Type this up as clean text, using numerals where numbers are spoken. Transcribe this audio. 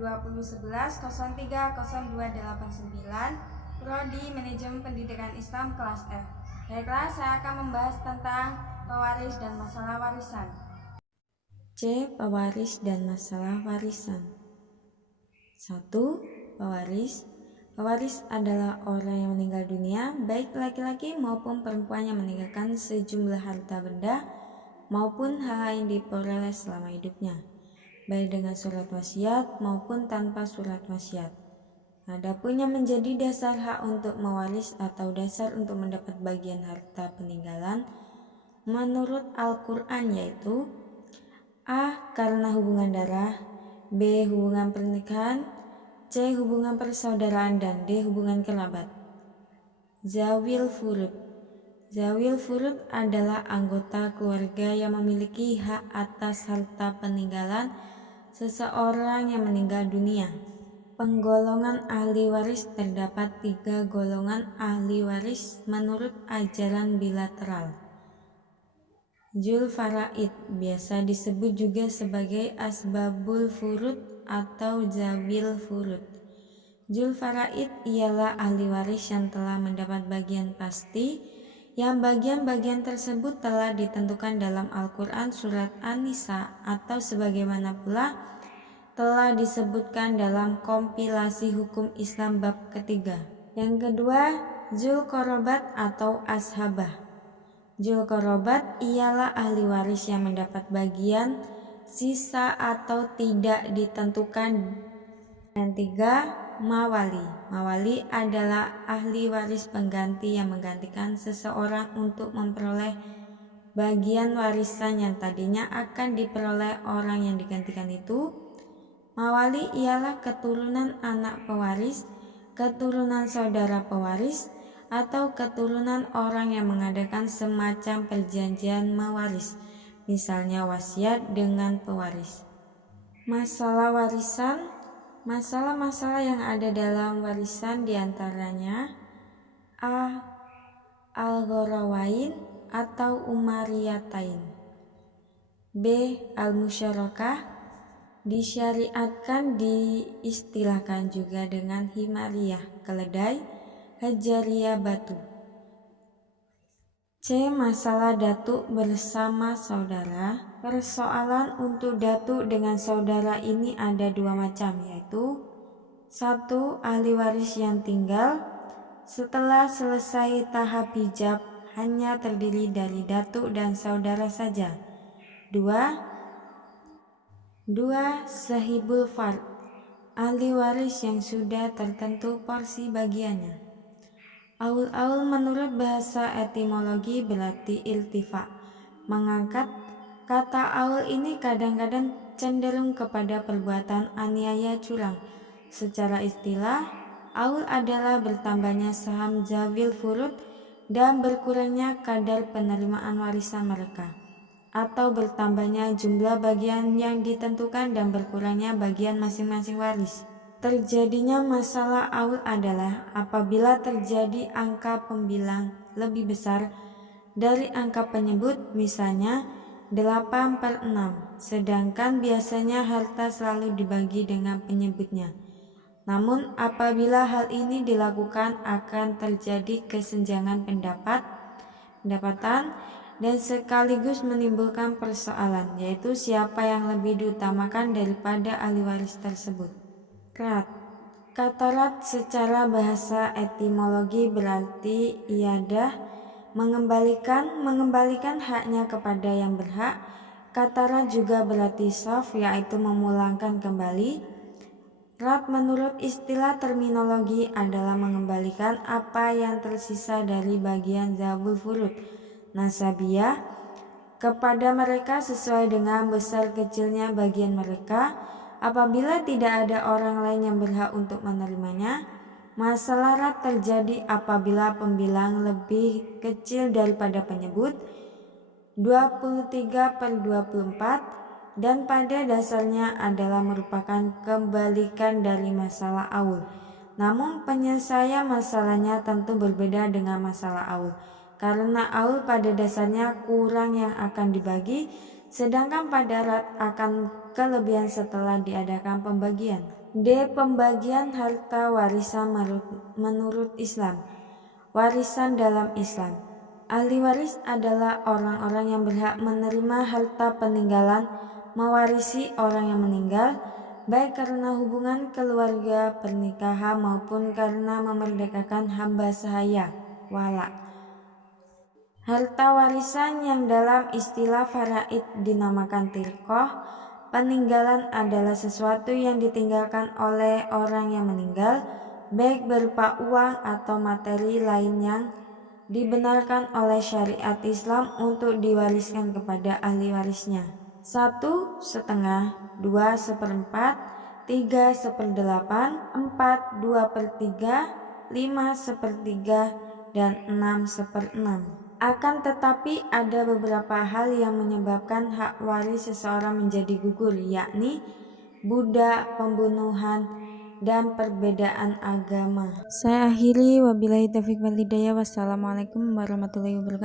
2011-03-0289, Prodi Manajemen Pendidikan Islam kelas F. Baiklah, saya akan membahas tentang pewaris dan masalah warisan. C. Pewaris dan masalah warisan. 1. Pewaris. Pewaris adalah orang yang meninggal dunia, baik laki-laki maupun perempuan yang meninggalkan sejumlah harta benda maupun hal yang diperoleh selama hidupnya, baik dengan surat wasiat maupun tanpa surat wasiat. Adapun yang menjadi dasar hak untuk mewaris atau dasar untuk mendapat bagian harta peninggalan menurut Al-Quran yaitu A. Karena hubungan darah, B. Hubungan pernikahan, C. Hubungan persaudaraan, dan D. Hubungan kerabat. Zawil Furud. Zawil Furud adalah anggota keluarga yang memiliki hak atas harta peninggalan seseorang yang meninggal dunia. Penggolongan ahli waris terdapat 3 golongan ahli waris menurut ajaran bilateral. Zul Faraid, biasa disebut juga sebagai Asbabul Furud atau Zawil Furud. Zul Faraid ialah ahli waris yang telah mendapat bagian pasti, yang bagian-bagian tersebut telah ditentukan dalam Al-Quran surat An-Nisa atau sebagaimana pula telah disebutkan dalam kompilasi hukum Islam bab ketiga. Yang kedua, Zul Qorobat atau Ashabah. Zul Qorobat ialah ahli waris yang mendapat bagian sisa atau tidak ditentukan. Yang tiga, Mawali. Mawali adalah ahli waris pengganti yang menggantikan seseorang untuk memperoleh bagian warisan yang tadinya akan diperoleh orang yang digantikan itu. Mawali ialah keturunan anak pewaris, keturunan saudara pewaris, atau keturunan orang yang mengadakan semacam perjanjian mewaris, misalnya wasiat dengan pewaris. Masalah warisan. Masalah-masalah yang ada dalam warisan diantaranya A. Al-Gharawain atau Umariyatain, B. Al-Musyarakah, disyariatkan diistilahkan juga dengan Himariyah, keledai, Hajariyah, batu. C. Masalah datuk bersama saudara. Persoalan untuk datuk dengan saudara ini ada 2 macam, yaitu 1. Ahli waris yang tinggal setelah selesai tahap hijab hanya terdiri dari datuk dan saudara saja. 2. Sahibul fard, ahli waris yang sudah tertentu porsi bagiannya. Aul-aul menurut bahasa etimologi berarti iltifa, mengangkat. Kata aul ini kadang-kadang cenderung kepada perbuatan aniaya curang. Secara istilah, aul adalah bertambahnya saham zawil furud dan berkurangnya kadar penerimaan warisan mereka, atau bertambahnya jumlah bagian yang ditentukan dan berkurangnya bagian masing-masing waris. Terjadinya masalah aul adalah apabila terjadi angka pembilang lebih besar dari angka penyebut, misalnya 8/6, sedangkan biasanya harta selalu dibagi dengan penyebutnya. Namun apabila hal ini dilakukan akan terjadi kesenjangan pendapatan dan sekaligus menimbulkan persoalan, yaitu siapa yang lebih diutamakan daripada ahli waris tersebut. Rat. Kata rat secara bahasa etimologi berarti iadah mengembalikan haknya kepada yang berhak. Kata rat juga berarti saf, yaitu memulangkan kembali. Rat menurut istilah terminologi adalah mengembalikan apa yang tersisa dari bagian zawul furud nasabiyah kepada mereka sesuai dengan besar kecilnya bagian mereka. Apabila tidak ada orang lain yang berhak untuk menerimanya, masalah rat terjadi apabila pembilang lebih kecil daripada penyebut 23/24 dan pada dasarnya adalah merupakan kebalikan dari masalah aul. Namun penyelesaian masalahnya tentu berbeda dengan masalah aul, karena aul pada dasarnya kurang yang akan dibagi, sedangkan pada rat akan kelebihan setelah diadakan pembagian. D. Pembagian harta warisan menurut Islam. Warisan dalam Islam. Ahli waris adalah orang-orang yang berhak menerima harta peninggalan, mewarisi orang yang meninggal, baik karena hubungan keluarga, pernikahan maupun karena memerdekakan hamba sahaya, wala. Harta warisan yang dalam istilah faraid dinamakan tirqoh. Peninggalan adalah sesuatu yang ditinggalkan oleh orang yang meninggal, baik berupa uang atau materi lain yang dibenarkan oleh syariat Islam untuk diwariskan kepada ahli warisnya. 1/2, 2/4, 3/8, 4 2/3, 5/3, dan 6/6. Akan tetapi ada beberapa hal yang menyebabkan hak waris seseorang menjadi gugur, yakni budak, pembunuhan, dan perbedaan agama. Saya akhiri, wabillahi taufiq wal hidayah. Wassalamualaikum warahmatullahi wabarakatuh.